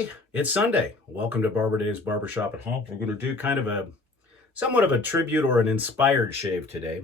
everybody. It's Sunday. Welcome to Barber Dave's Barbershop at Home. We're going to do kind of a somewhat of a tribute or an inspired shave today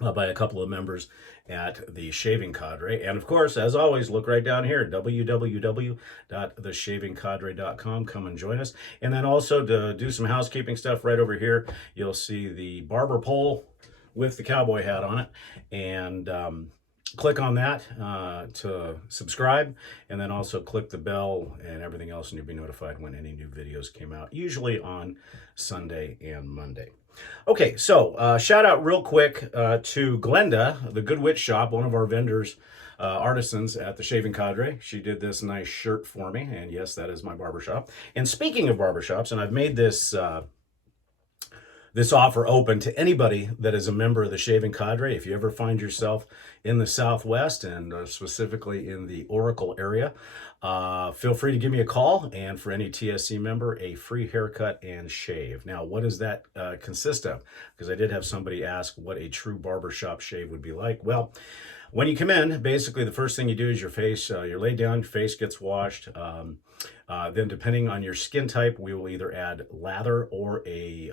by a couple of members at the Shaving Cadre. And of course, as always, look right down here, www.theshavingcadre.com. Come and join us. And then also to do some housekeeping stuff right over here, you'll see the barber pole with the cowboy hat on it. And click on that to subscribe, and then also click the bell and everything else, and you'll be notified when any new videos came out, usually on Sunday and Monday. Okay, so shout out real quick to Glenda, the Good Witch Shop, one of our vendors, artisans at the Shaving Cadre. She did this nice shirt for me, and yes, that is my barbershop. And speaking of barbershops, and I've made this offer open to anybody that is a member of the Shaving Cadre. If you ever find yourself in the Southwest and specifically in the Oracle area, feel free to give me a call, and for any TSC member, a free haircut and shave. Now, what does that consist of? Because I did have somebody ask what a true barbershop shave would be like. Well, when you come in, basically the first thing you do is your face, you're laid down, your face gets washed. Then depending on your skin type, we will either add lather or a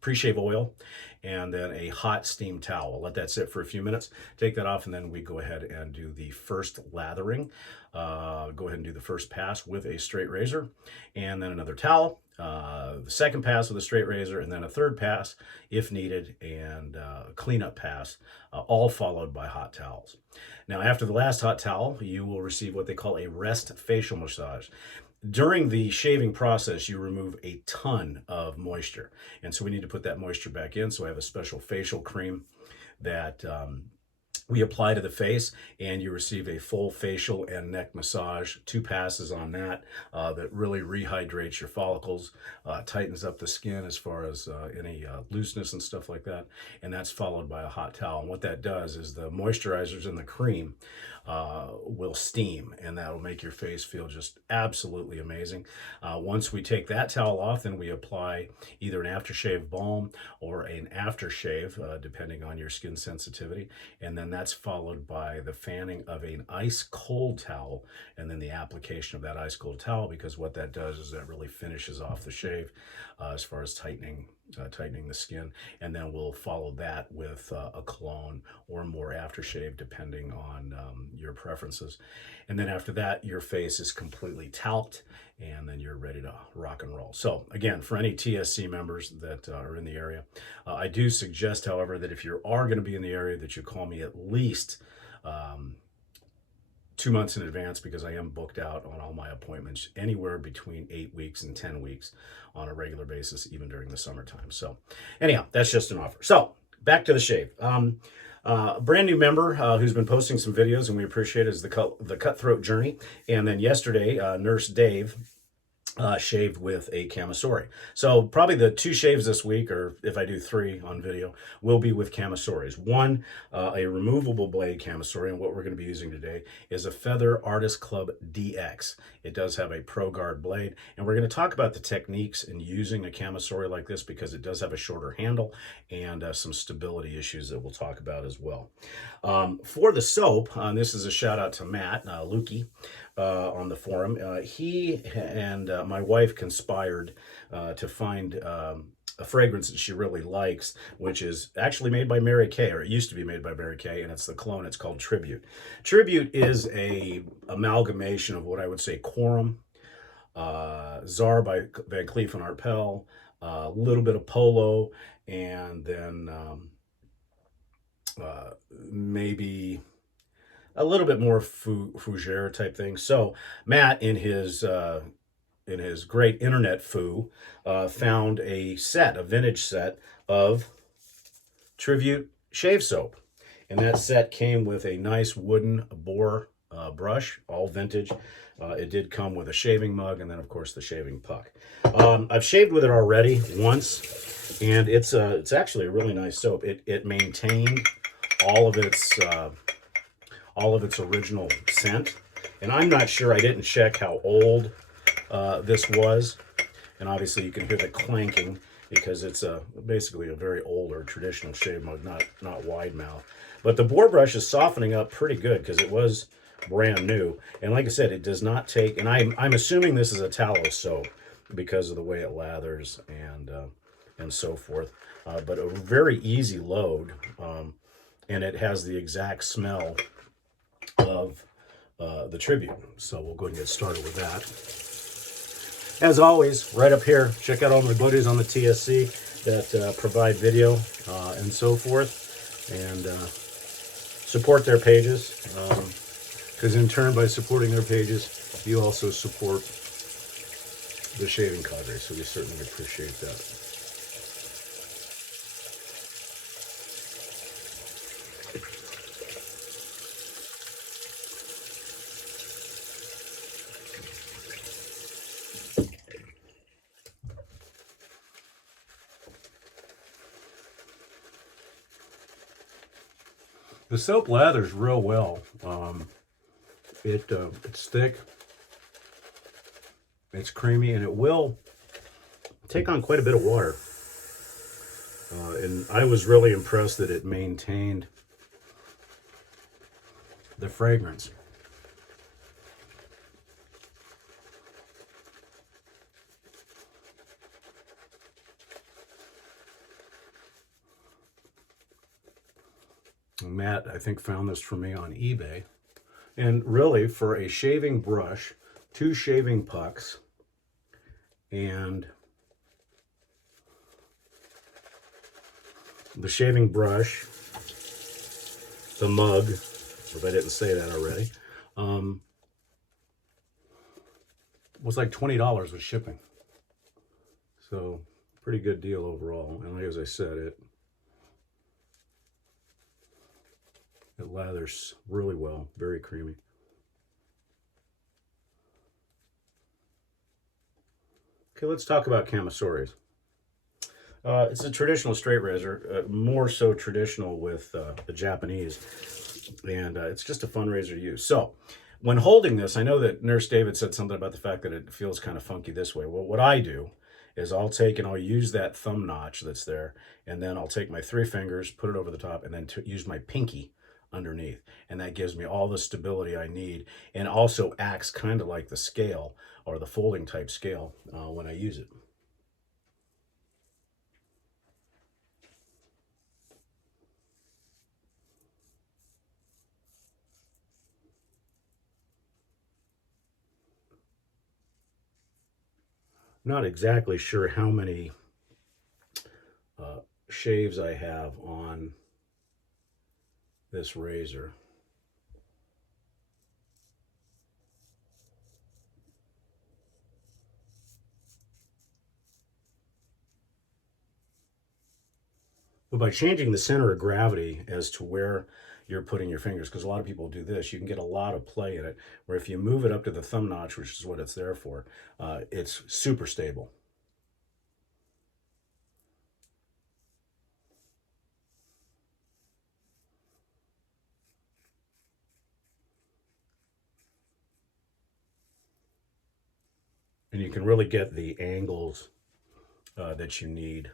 pre-shave oil, and then a hot steam towel. Let that sit for a few minutes, take that off, and then we go ahead and do the first lathering. Go ahead and do the first pass with a straight razor, and then another towel, the second pass with a straight razor, and then a third pass if needed, and a cleanup pass, all followed by hot towels. Now, after the last hot towel, you will receive what they call a rest facial massage. During the shaving process, you remove a ton of moisture, and so we need to put that moisture back in. So I have a special facial cream that we apply to the face, and you receive a full facial and neck massage, 2 passes on that, that really rehydrates your follicles, tightens up the skin as far as any looseness and stuff like that, and that's followed by a hot towel. And what that does is the moisturizers in the cream will steam, and that will make your face feel just absolutely amazing. Once we take that towel off, then we apply either an aftershave balm or an aftershave, depending on your skin sensitivity, and then that's followed by the fanning of an ice cold towel, and then the application of that ice cold towel, because what that does is that really finishes off the shave as far as tightening the skin. And then we'll follow that with a cologne or more aftershave, depending on your preferences. And then after that, your face is completely talked, and then you're ready to rock and roll. So again, for any TSC members that are in the area, I do suggest, however, that if you are going to be in the area, that you call me at least 2 months in advance, because I am booked out on all my appointments anywhere between 8 weeks and 10 weeks on a regular basis, even during the summertime. So anyhow, that's just an offer. So back to the shave. A brand new member who's been posting some videos, and we appreciate it, is the Cutthroat Journey. And then yesterday, Nurse Dave shaved with a Kamisori. So probably the 2 shaves this week, or if I do 3 on video, will be with Kamisoris. One, a removable blade Kamisori, and what we're going to be using today is a Feather Artist Club DX. It does have a Pro Guard blade, and we're going to talk about the techniques in using a Kamisori like this, because it does have a shorter handle and some stability issues that we'll talk about as well. For the soap, this is a shout out to Matt Lukey on the forum. He and my wife conspired to find a fragrance that she really likes, which is actually made by Mary Kay, or it used to be made by Mary Kay, and it's the Cologne. It's called Tribute. Tribute is a amalgamation of what I would say Quorum, Czar by Van Cleef and Arpels, a little bit of Polo, and then maybe a little bit more fougere type thing. So Matt, in his great internet found a vintage set of Tribute shave soap, and that set came with a nice wooden Boar brush, all vintage. It did come with a shaving mug, and then of course the shaving puck. I've shaved with it already once, and it's actually a really nice soap. It maintained all of its original scent, and I'm not sure, I didn't check how old this was, and obviously you can hear the clanking because it's basically a very old or traditional shave mug, not wide mouth. But the Boar brush is softening up pretty good, because it was brand new. And like I said, it does not take, and I'm assuming this is a tallow soap because of the way it lathers and so forth. But a very easy load, and it has the exact smell of the Tribute. So we'll go ahead and get started with that. As always, right up here, check out all my buddies on the TSC that provide video and so forth, and support their pages, because in turn, by supporting their pages, you also support the shaving cadre, so we certainly appreciate that. The soap lathers real well. It's thick, it's creamy, and it will take on quite a bit of water. And I was really impressed that it maintained the fragrance. Matt, I think, found this for me on eBay. And really, for a shaving brush, 2 shaving pucks, and the shaving brush, the mug, if I didn't say that already, was like $20 with shipping. So, pretty good deal overall. And like as I said, it lathers really well, very creamy. Okay, let's talk about Kamisoris. It's a traditional straight razor, more so traditional with the Japanese, and it's just a fun razor to use. So, when holding this, I know that Nurse David said something about the fact that it feels kind of funky this way. Well, what I do is I'll take and I'll use that thumb notch that's there, and then I'll take my 3 fingers, put it over the top, and then use my pinky underneath, and that gives me all the stability I need, and also acts kind of like the scale or the folding type scale when I use it. Not exactly sure how many shaves I have on this razor. But by changing the center of gravity as to where you're putting your fingers, because a lot of people do this, you can get a lot of play in it, where if you move it up to the thumb notch, which is what it's there for, it's super stable. And you can really get the angles that you need.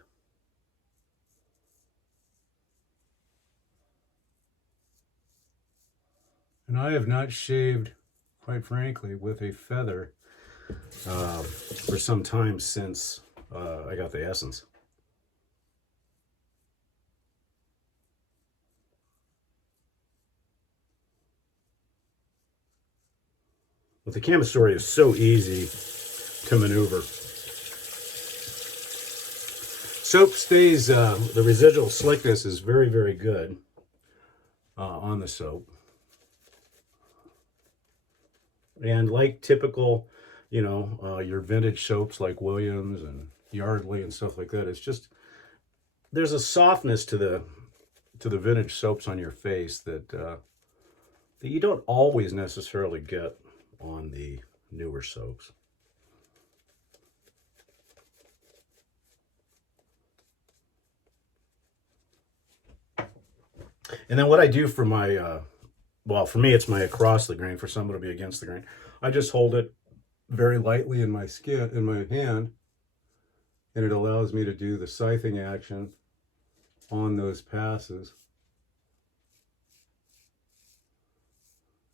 And I have not shaved, quite frankly, with a feather for some time since I got the Essence. But the Kamisori is so easy to maneuver. Soap stays, the residual slickness is very, very good on the soap. And like typical, you know, your vintage soaps like Williams and Yardley and stuff like that, it's just, there's a softness to the vintage soaps on your face that that you don't always necessarily get on the newer soaps. And then what I do for my, well, for me, it's my across the grain. For some, it'll be against the grain. I just hold it very lightly in my skin, in my hand, and it allows me to do the scything action on those passes.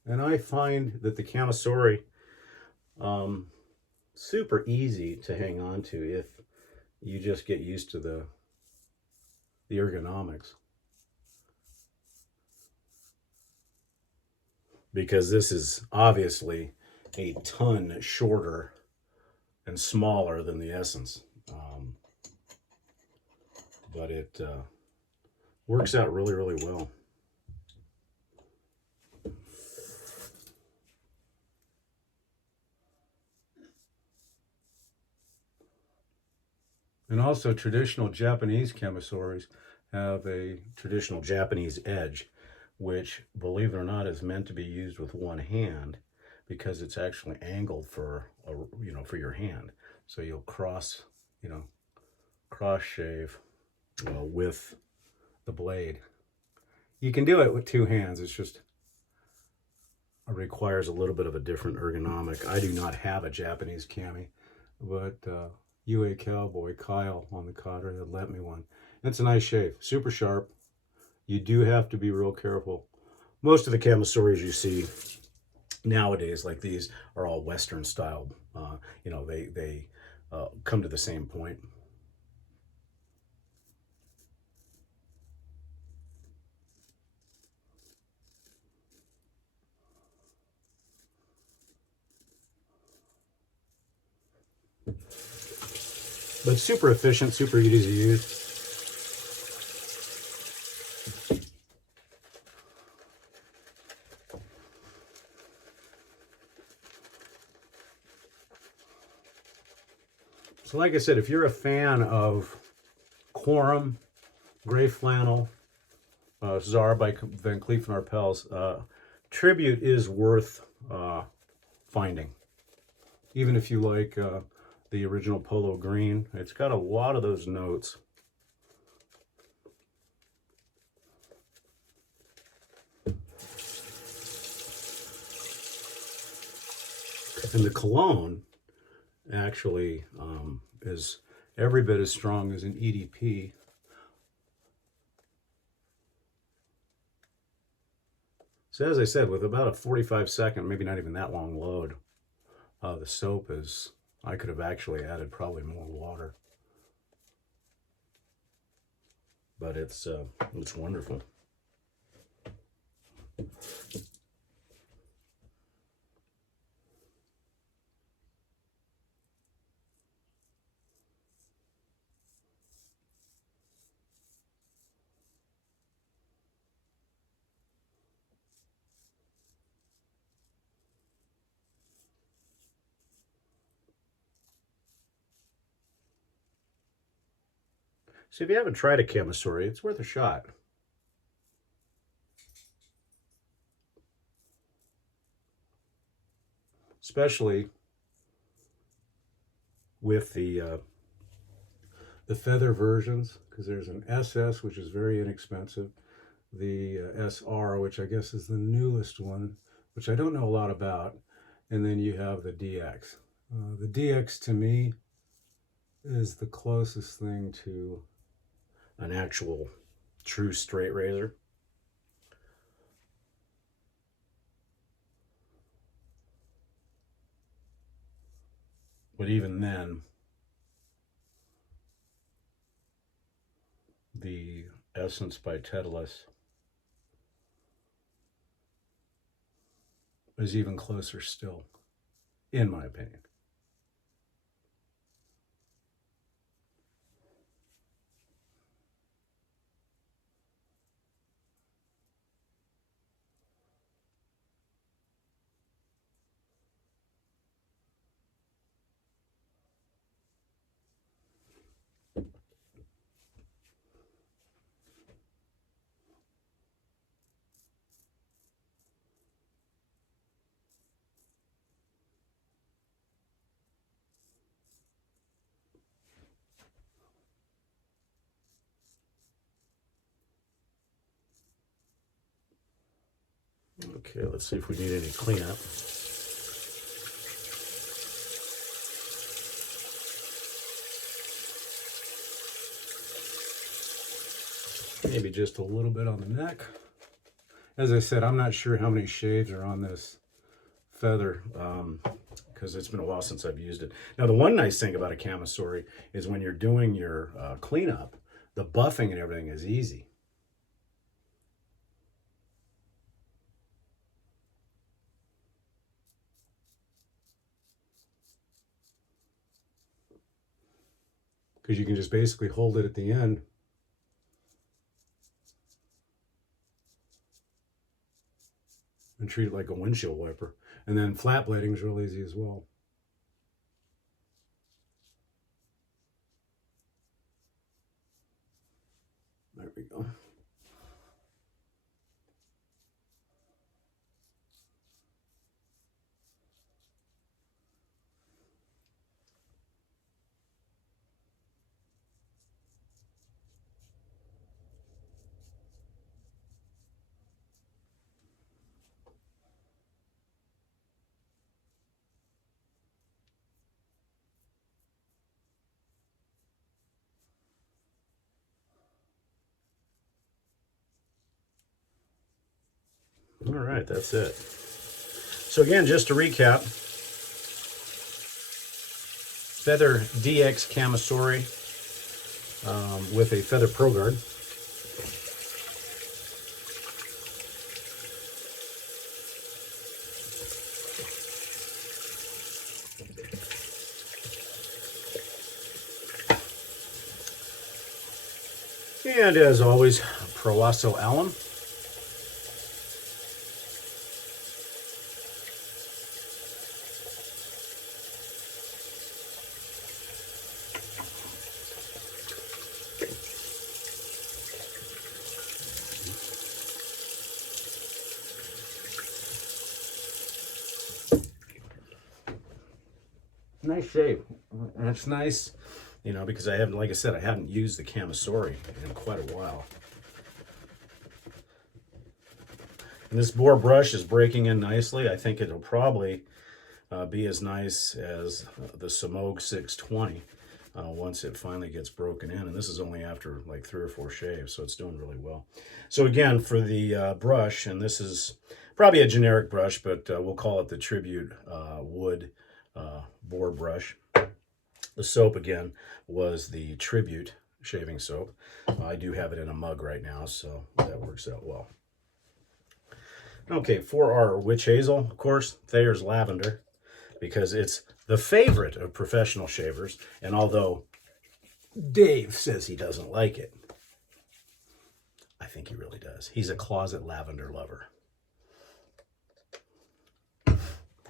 And I find that the Kamisori super easy to hang on to if you just get used to the ergonomics. Because this is obviously a ton shorter and smaller than the Essence. But it works out really, really well. And also, traditional Japanese Kamisoris have a traditional Japanese edge, which, believe it or not, is meant to be used with one hand because it's actually angled for for your hand. So you'll cross shave with the blade. You can do it with two hands. It's just requires a little bit of a different ergonomic. I do not have a Japanese cami, but UA Cowboy Kyle on the Cadre had lent me one. It's a nice shave, super sharp. You do have to be real careful. Most of the Kamisoris you see nowadays, like these, are all Western style. They come to the same point. But super efficient, super easy to use. So like I said, if you're a fan of Quorum, Gray Flannel, Czar by Van Cleef & Arpels, Tribute is worth finding. Even if you like the original Polo Green, it's got a lot of those notes. And the Cologne actually is every bit as strong as an EDP. So as I said, with about a 45-second, maybe not even that long load, the soap is, I could have actually added probably more water. But it's wonderful. So if you haven't tried a Kamisori, it's worth a shot. Especially with the feather versions, because there's an SS, which is very inexpensive, the SR, which I guess is the newest one, which I don't know a lot about, and then you have the DX. The DX to me is the closest thing to an actual true straight razor. But even then, the Essence by Titleist is even closer still, in my opinion. Okay, let's see if we need any cleanup. Maybe just a little bit on the neck. As I said, I'm not sure how many shaves are on this feather because it's been a while since I've used it. Now, the one nice thing about a Kamisori is when you're doing your cleanup, the buffing and everything is easy. Because you can just basically hold it at the end. And treat it like a windshield wiper. And then flat blading is real easy as well. There we go. All right, that's it. So again, just to recap, Feather DX Kamisori with a Feather Pro Guard. And as always, Proraso Alum. Nice shave. And it's nice, you know, because I haven't, like I said, I haven't used the Kamisori in quite a while. And this Boar brush is breaking in nicely. I think it'll probably be as nice as the Samog 620 once it finally gets broken in. And this is only after like 3 or 4 shaves, so it's doing really well. So again, for the brush, and this is probably a generic brush, but we'll call it the Tribute Wood Boar brush. The soap, again, was the Tribute shaving soap. I do have it in a mug right now, so that works out well. Okay, for our Witch Hazel, of course, Thayers Lavender, because it's the favorite of professional shavers. And although Dave says he doesn't like it, I think he really does. He's a closet lavender lover.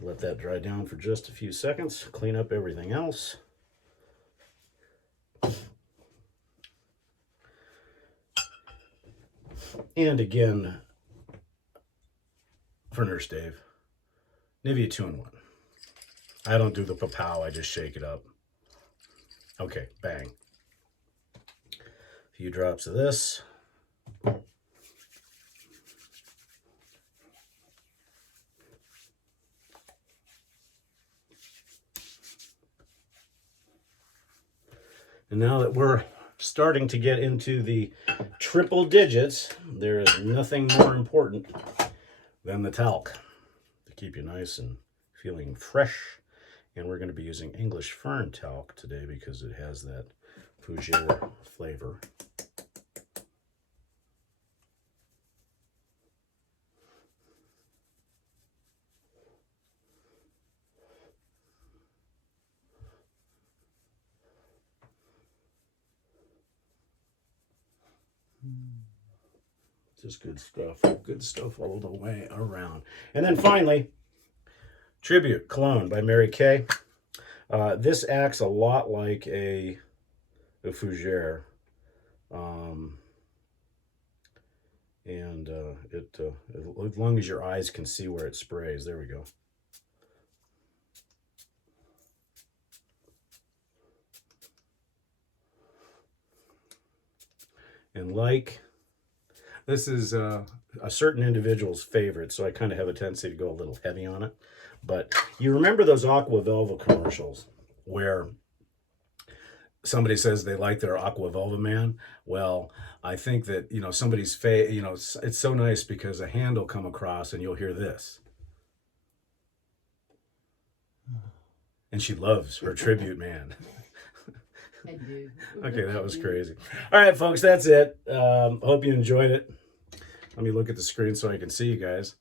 Let that dry down for just a few seconds. Clean up everything else. And again, for Nurse Dave, Nivea 2-in-1. I don't do the pow, I just shake it up. Okay, bang. A few drops of this. And now that we're starting to get into the triple digits, there is nothing more important than the talc to keep you nice and feeling fresh. And we're going to be using English Fern talc today because it has that fougere flavor. Just good stuff all the way around. And then finally, Tribute Cologne by Mary Kay. This acts a lot like a fougere. As long as your eyes can see where it sprays, there we go. And like, this is a certain individual's favorite, so I kind of have a tendency to go a little heavy on it. But you remember those Aqua Velva commercials where somebody says they like their Aqua Velva Man. Well, I think that, somebody's face, it's so nice because a hand will come across and you'll hear this. And she loves her tribute man. I do. Okay, that was crazy. All right, folks, that's it. Hope you enjoyed it. Let me look at the screen so I can see you guys.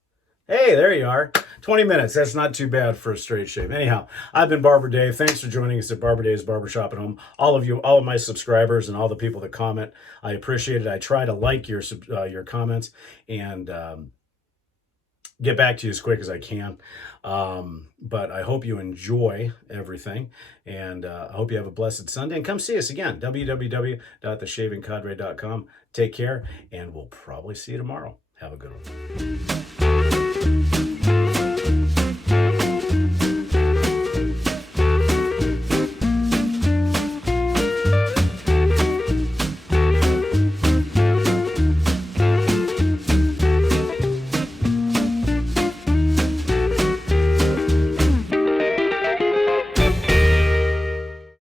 Hey, there you are. 20 minutes. That's not too bad for a straight shave. Anyhow, I've been Barber Dave. Thanks for joining us at Barber Dave's Barbershop at Home. All of you, all of my subscribers and all the people that comment, I appreciate it. I try to like your comments and get back to you as quick as I can. But I hope you enjoy everything. And I hope you have a blessed Sunday. And come see us again, www.theshavingcadre.com. Take care, and we'll probably see you tomorrow. Have a good one.